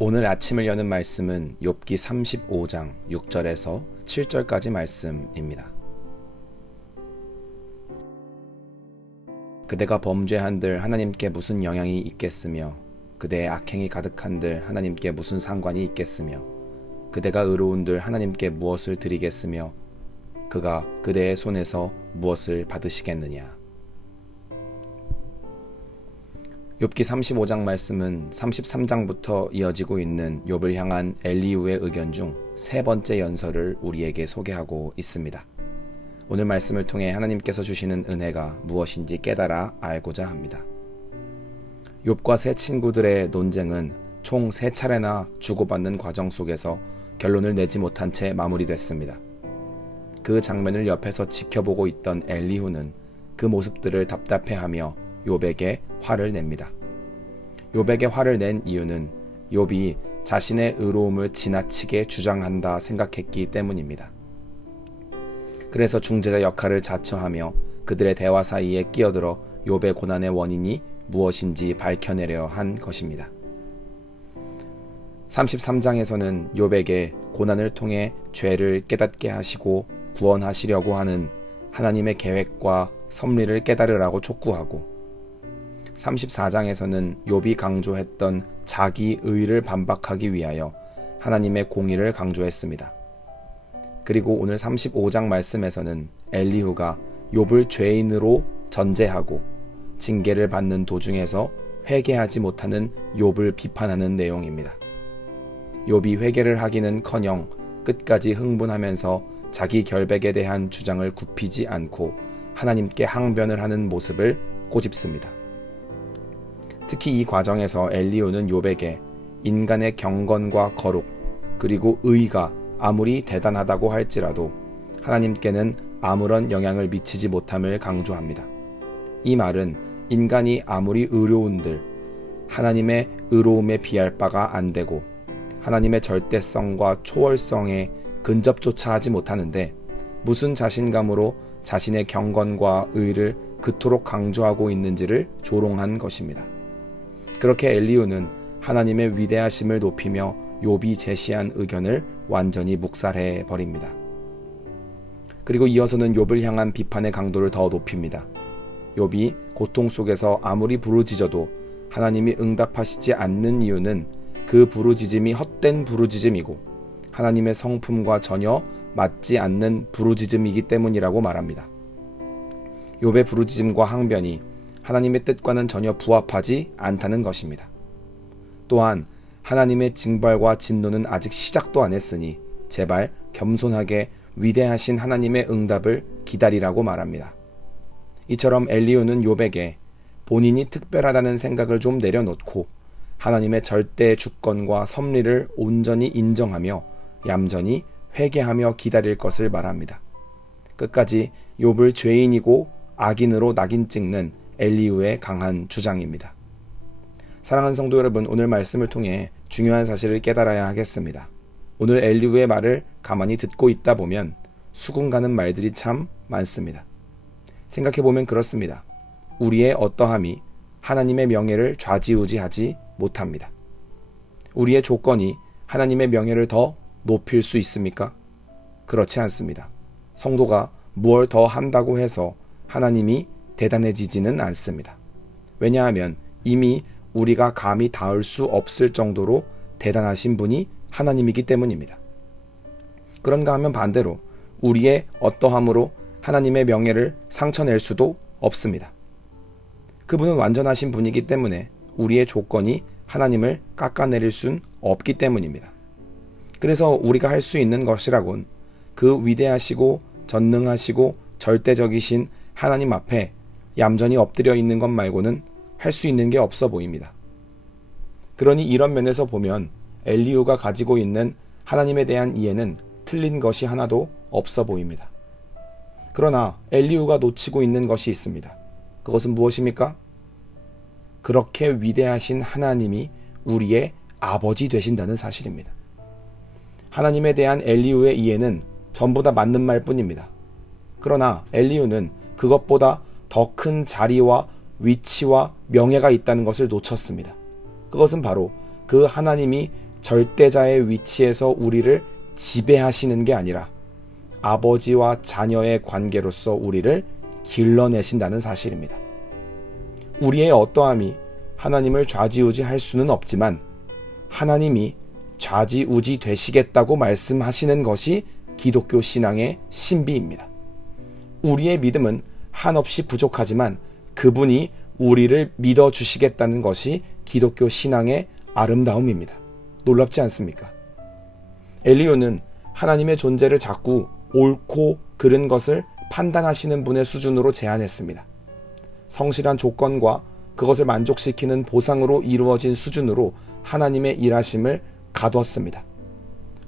오늘 아침을 여는 말씀은 욥기 35장 6절에서 7절까지 말씀입니다. 그대가 범죄한들 하나님께 무슨 영향이 있겠으며 그대의 악행이 가득한들 하나님께 무슨 상관이 있겠으며 그대가 의로운들 하나님께 무엇을 드리겠으며 그가 그대의 손에서 무엇을 받으시겠느냐. 욥기 35장 말씀은 33장부터 이어지고 있는 욥을 향한 엘리후의 의견 중 세 번째 연설을 우리에게 소개하고 있습니다. 오늘 말씀을 통해 하나님께서 주시는 은혜가 무엇인지 깨달아 알고자 합니다. 욥과 세 친구들의 논쟁은 총 3차례나 주고받는 과정 속에서 결론을 내지 못한 채 마무리됐습니다. 그 장면을 옆에서 지켜보고 있던 엘리후는 그 모습들을 답답해하며 욥에게 화를 냅니다. 욥에게 화를 낸 이유는 욥이 자신의 의로움을 지나치게 주장한다 생각했기 때문입니다. 그래서 중재자 역할을 자처하며 그들의 대화 사이에 끼어들어 욥의 고난의 원인이 무엇인지 밝혀내려 한 것입니다. 33장에서는 욥에게 고난을 통해 죄를 깨닫게 하시고 구원하시려고 하는 하나님의 계획과 섭리를 깨달으라고 촉구하고 34장에서는 욥이 강조했던 자기 의를 반박하기 위하여 하나님의 공의를 강조했습니다. 그리고 오늘 35장 말씀에서는 엘리후가 욥을 죄인으로 전제하고 징계를 받는 도중에서 회개하지 못하는 욥을 비판하는 내용입니다. 욥이 회개를 하기는커녕 끝까지 흥분하면서 자기 결백에 대한 주장을 굽히지 않고 하나님께 항변을 하는 모습을 꼬집습니다. 특히 이 과정에서 엘리후는 욥에게 인간의 경건과 거룩 그리고 의가 아무리 대단하다고 할지라도 하나님께는 아무런 영향을 미치지 못함을 강조합니다. 이 말은 인간이 아무리 의로운들 하나님의 의로움에 비할 바가 안 되고 하나님의 절대성과 초월성에 근접조차 하지 못하는데 무슨 자신감으로 자신의 경건과 의를 그토록 강조하고 있는지를 조롱한 것입니다. 그렇게 엘리후는 하나님의 위대하심을 높이며 욥이 제시한 의견을 완전히 묵살해 버립니다. 그리고 이어서는 욥을 향한 비판의 강도를 더 높입니다. 욥이 고통 속에서 아무리 부르짖어도 하나님이 응답하시지 않는 이유는 그 부르짖음이 헛된 부르짖음이고 하나님의 성품과 전혀 맞지 않는 부르짖음이기 때문이라고 말합니다. 욥의 부르짖음과 항변이 하나님의 뜻과는 전혀 부합하지 않다는 것입니다. 또한 하나님의 징벌과 진노는 아직 시작도 안 했으니 제발 겸손하게 위대하신 하나님의 응답을 기다리라고 말합니다. 이처럼 엘리후는 욥에게 본인이 특별하다는 생각을 좀 내려놓고 하나님의 절대 주권과 섭리를 온전히 인정하며 얌전히 회개하며 기다릴 것을 말합니다. 끝까지 욥을 죄인이고 악인으로 낙인 찍는 엘리후의 강한 주장입니다. 사랑하는 성도 여러분, 오늘 말씀을 통해 중요한 사실을 깨달아야 하겠습니다. 오늘 엘리후의 말을 가만히 듣고 있다 보면 수긍 가는 말들이 참 많습니다. 생각해보면 그렇습니다. 우리의 어떠함이 하나님의 명예를 좌지우지하지 못합니다. 우리의 조건이 하나님의 명예를 더 높일 수 있습니까? 그렇지 않습니다. 성도가 무엇 더 한다고 해서 하나님이 대단해지지는 않습니다. 왜냐하면 이미 우리가 감히 닿을 수 없을 정도로 대단하신 분이 하나님이기 때문입니다. 그런가 하면 반대로 우리의 어떠함으로 하나님의 명예를 상처낼 수도 없습니다. 그분은 완전하신 분이기 때문에 우리의 조건이 하나님을 깎아내릴 순 없기 때문입니다. 그래서 우리가 할 수 있는 것이라곤 그 위대하시고 전능하시고 절대적이신 하나님 앞에 얌전히 엎드려 있는 것 말고는 할 수 있는 게 없어 보입니다. 그러니 이런 면에서 보면 엘리후가 가지고 있는 하나님에 대한 이해는 틀린 것이 하나도 없어 보입니다. 그러나 엘리후가 놓치고 있는 것이 있습니다. 그것은 무엇입니까? 그렇게 위대하신 하나님이 우리의 아버지 되신다는 사실입니다. 하나님에 대한 엘리후의 이해는 전부 다 맞는 말뿐입니다. 그러나 엘리후는 그것보다 더 큰 자리와 위치와 명예가 있다는 것을 놓쳤습니다. 그것은 바로 그 하나님이 절대자의 위치에서 우리를 지배하시는 게 아니라 아버지와 자녀의 관계로서 우리를 길러내신다는 사실입니다. 우리의 어떠함이 하나님을 좌지우지할 수는 없지만 하나님이 좌지우지 되시겠다고 말씀하시는 것이 기독교 신앙의 신비입니다. 우리의 믿음은 한없이 부족하지만 그분이 우리를 믿어주시겠다는 것이 기독교 신앙의 아름다움입니다. 놀랍지 않습니까? 엘리후는 하나님의 존재를 자꾸 옳고 그른 것을 판단하시는 분의 수준으로 제한했습니다. 성실한 조건과 그것을 만족시키는 보상으로 이루어진 수준으로 하나님의 일하심을 가뒀습니다.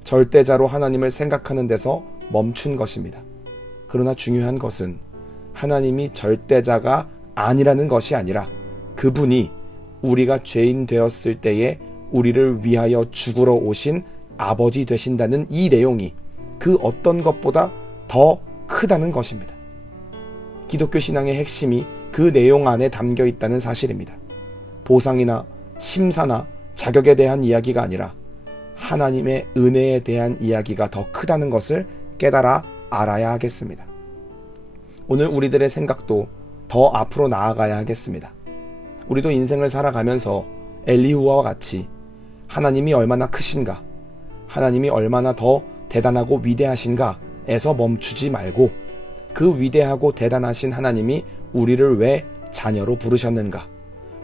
절대자로 하나님을 생각하는 데서 멈춘 것입니다. 그러나 중요한 것은 하나님이 절대자가 아니라는 것이 아니라 그분이 우리가 죄인 되었을 때에 우리를 위하여 죽으러 오신 아버지 되신다는 이 내용이 그 어떤 것보다 더 크다는 것입니다. 기독교 신앙의 핵심이 그 내용 안에 담겨 있다는 사실입니다. 보상이나 심사나 자격에 대한 이야기가 아니라 하나님의 은혜에 대한 이야기가 더 크다는 것을 깨달아 알아야 하겠습니다. 오늘 우리들의 생각도 더 앞으로 나아가야 하겠습니다. 우리도 인생을 살아가면서 엘리후와 같이 하나님이 얼마나 크신가, 하나님이 얼마나 더 대단하고 위대하신가에서 멈추지 말고 그 위대하고 대단하신 하나님이 우리를 왜 자녀로 부르셨는가,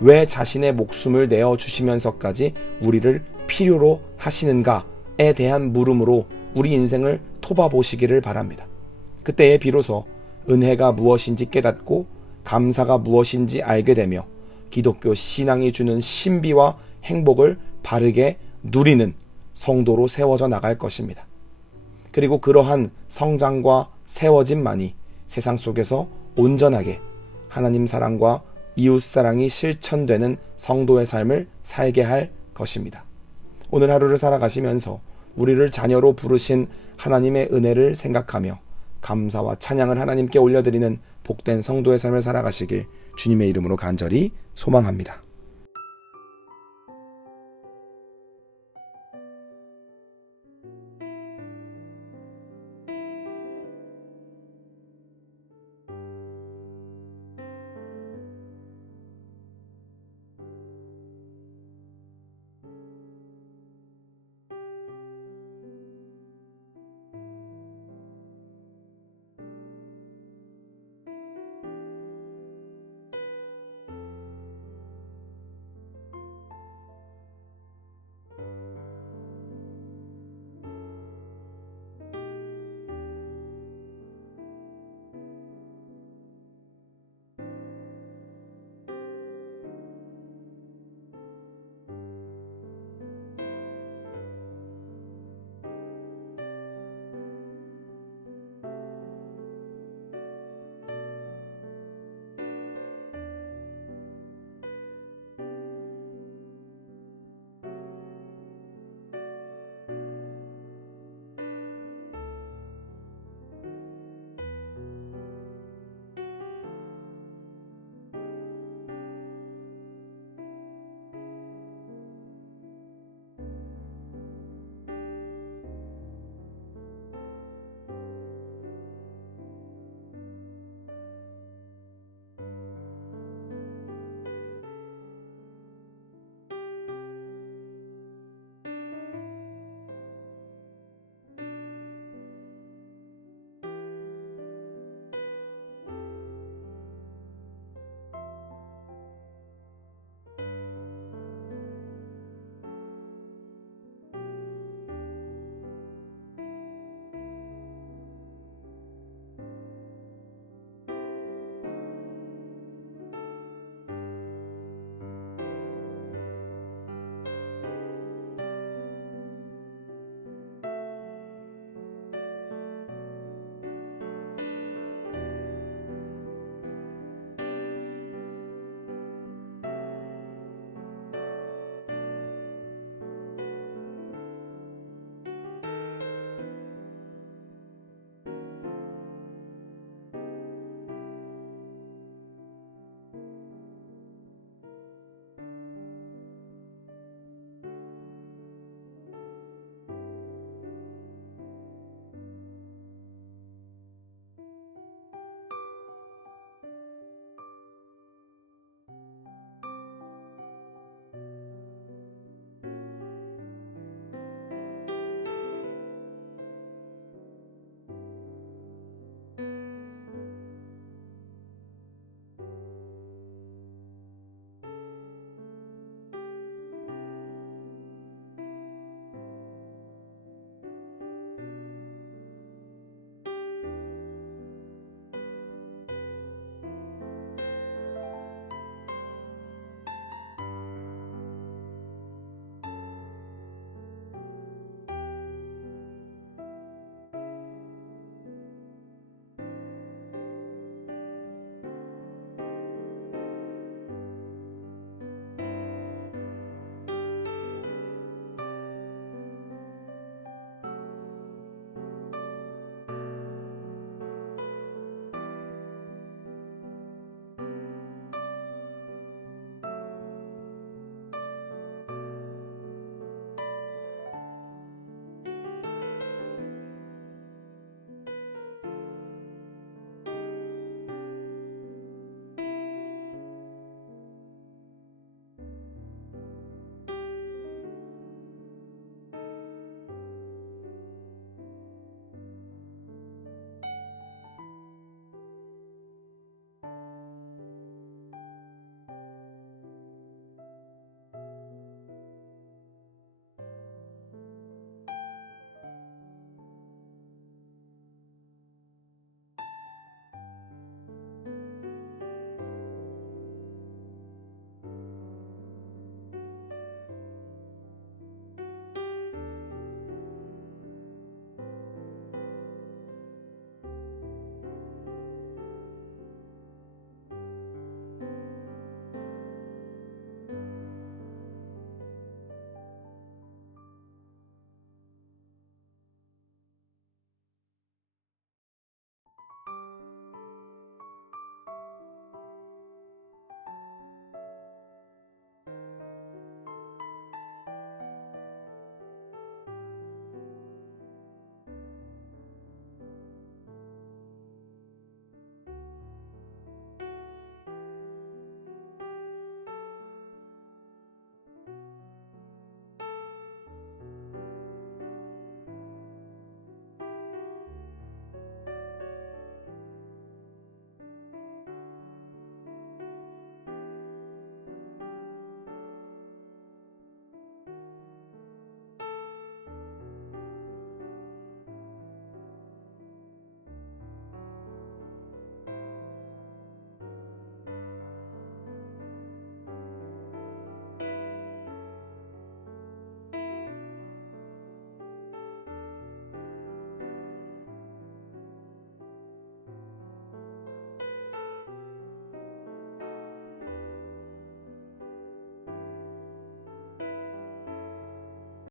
왜 자신의 목숨을 내어주시면서까지 우리를 필요로 하시는가에 대한 물음으로 우리 인생을 톱아보시기를 바랍니다. 그때에 비로소 은혜가 무엇인지 깨닫고 감사가 무엇인지 알게 되며 기독교 신앙이 주는 신비와 행복을 바르게 누리는 성도로 세워져 나갈 것입니다. 그리고 그러한 성장과 세워짐만이 세상 속에서 온전하게 하나님 사랑과 이웃 사랑이 실천되는 성도의 삶을 살게 할 것입니다. 오늘 하루를 살아가시면서 우리를 자녀로 부르신 하나님의 은혜를 생각하며 감사와 찬양을 하나님께 올려드리는 복된 성도의 삶을 살아가시길 주님의 이름으로 간절히 소망합니다.